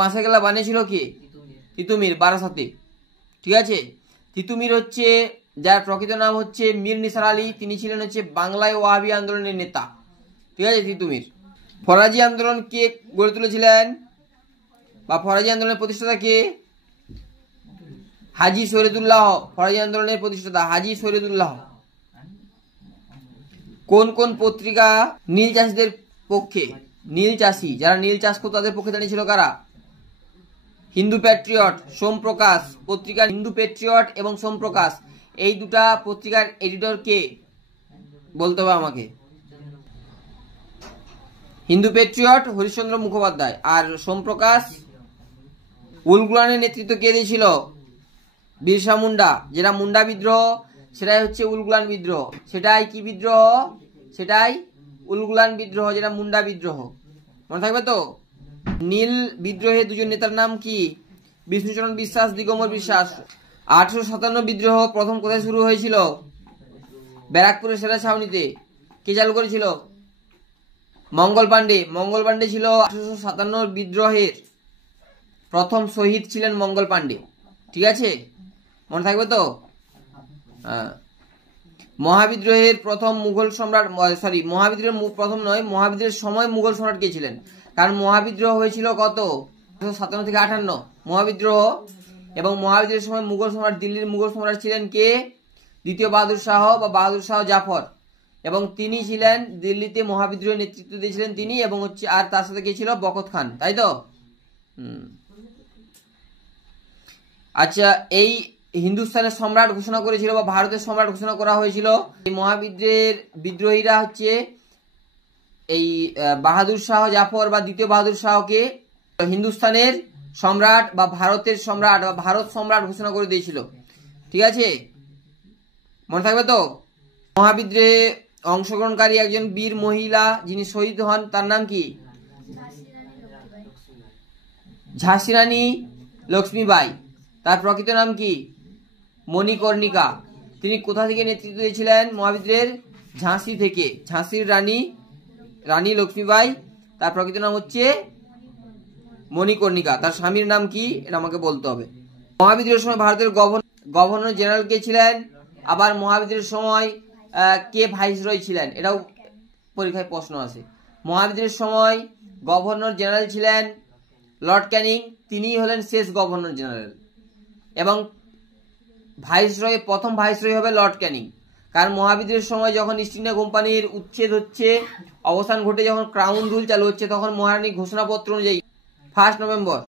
বাঁশের গেলা বানিয়েছিল কে? তিতুমির, বারাসাতে। ঠিক আছে, তিতুমির হচ্ছে যার প্রকৃত নাম হচ্ছে মীর নিসার আলী। তিনি ছিলেন হচ্ছে বাংলায় ওয়াহাবি আন্দোলনের নেতা। ঠিক আছে, তিতুমির। ফরাজি আন্দোলন কে গড়ে তুলেছিলেন বা ফরাজি আন্দোলনের প্রতিষ্ঠাতা কে? হাজী শরীয়তুল্লাহ। ফরাজি আন্দোলনের প্রতিষ্ঠাতা হাজী শরীয়তুল্লাহ। কোন কোন পত্রিকা নীল চাষীদের পক্ষে, নীল চাষী যারা নীল চাষ করতো তাদের পক্ষে দাঁড়িয়েছিল কারা? হিন্দু প্যাট্রিয়ট, সোমপ্রকাশ পত্রিকা। হিন্দু প্যাট্রিয়ট এবং সোমপ্রকাশ এই দুটা পত্রিকার এডিটর কে বলতে হবে আমাকে? হিন্দু প্যাট্রিয়ট হরিশ্চন্দ্র মুখোপাধ্যায়, আর সোমপ্রকাশ উলগুলানের নেতৃত্ব কে দিয়েছিল? বিরসা মুন্ডা। যেটা মুন্ডা বিদ্রোহ সেটাই হচ্ছে উলগুলান বিদ্রোহ। সেটাই কি বিদ্রোহ? সেটাই উলগুলান বিদ্রোহ, যেটা মুন্ডা বিদ্রোহ। মনে থাকবে তো? নীল বিদ্রোহে দুজন নেতার নাম কি? বিষ্ণুচরণ বিশ্বাস, দিগম্বর বিশ্বাস। 1857 বিদ্রোহ প্রথম কোথায় শুরু হয়েছিল? ব্যারাকপুরের সেরা ছাউনিতে। কে চালু করেছিল? মঙ্গল পাণ্ডে। মঙ্গল পাণ্ডে ছিল 1857 বিদ্রোহের প্রথম শহীদ, ছিলেন মঙ্গল পাণ্ডে। ঠিক আছে, মনে থাকবে তো? মহাবিদ্রোহের প্রথম মুঘল সম্রাট, মহাবিদ্রোহের প্রথম নয়, মহাবিদ্রোহের সময় মুঘল সম্রাট কে ছিলেন? কারণ মহাবিদ্রোহ হয়েছিল কত? 57 থেকে 58 মহাবিদ্রোহ। এবং মহাবিদ্রোহের সময় মুঘল সম্রাট, দিল্লির মুঘল সম্রাট ছিলেন কে? দ্বিতীয় বাহাদুর শাহ বা বাহাদুর শাহ জাফর। এবং তিনি ছিলেন দিল্লিতে মহাবিদ্রোহের নেতৃত্ব দিয়েছিলেন তিনি, এবং হচ্ছে আর তার সাথে কে ছিল? বখত খান, তাই তো? আচ্ছা, এই হিন্দুস্তানের সম্রাট ঘোষণা করেছিল বা ভারতের সম্রাট ঘোষণা করা হয়েছিল এই মহাবিদ্রোহের বিদ্রোহীরা হচ্ছে এই বাহাদুর শাহ জাফর বা দ্বিতীয় বাহাদুর শাহকে হিন্দুস্তানের সম্রাট বা ভারতের সম্রাট বা ভারত সম্রাট ঘোষণা করে দিয়েছিল। ঠিক আছে, মনে থাকবে তো? মহাবিদ্রোহে অংশগ্রহণকারী একজন বীর মহিলা যিনি শহীদ হন তার নাম কি? ঝাঁসি রানী লক্ষ্মীবাই। তার প্রকৃত নাম কি? মণিকর্ণিকা। তিনি কোথা থেকে নেতৃত্ব দিয়েছিলেন মহাবিদ্রোহের? ঝাঁসি থেকে। ঝাঁসির রানী লক্ষ্মীবাই, তার প্রকৃত নাম হচ্ছে মণিকর্ণিকা। তার স্বামীর নাম কি এটা আমাকে বলতে হবে। মহাবিদ্রোহের সময় ভারতের গভর্নর জেনারেল কে ছিলেন? আবার মহাবিদ্রোহের সময় কে ভাইসরয় ছিলেন? এটাও পরীক্ষায় প্রশ্ন আছে। মহাবিদ্রোহের সময় গভর্নর জেনারেল ছিলেন লর্ড ক্যানিং, তিনি হলেন শেষ গভর্নর জেনারেল। এবং ভাইসরয়, প্রথম ভাইসরয় হবে লর্ড ক্যানিং। কারণ মহাবিদ্রোহের সময় যখন ইস্ট ইন্ডিয়া কোম্পানির উচ্ছেদ হচ্ছে, অবসান ঘটে, যখন ক্রাউন রুল চালু হচ্ছে, তখন মহারানী ঘোষণাপত্র অনুযায়ী 1 নভেম্বর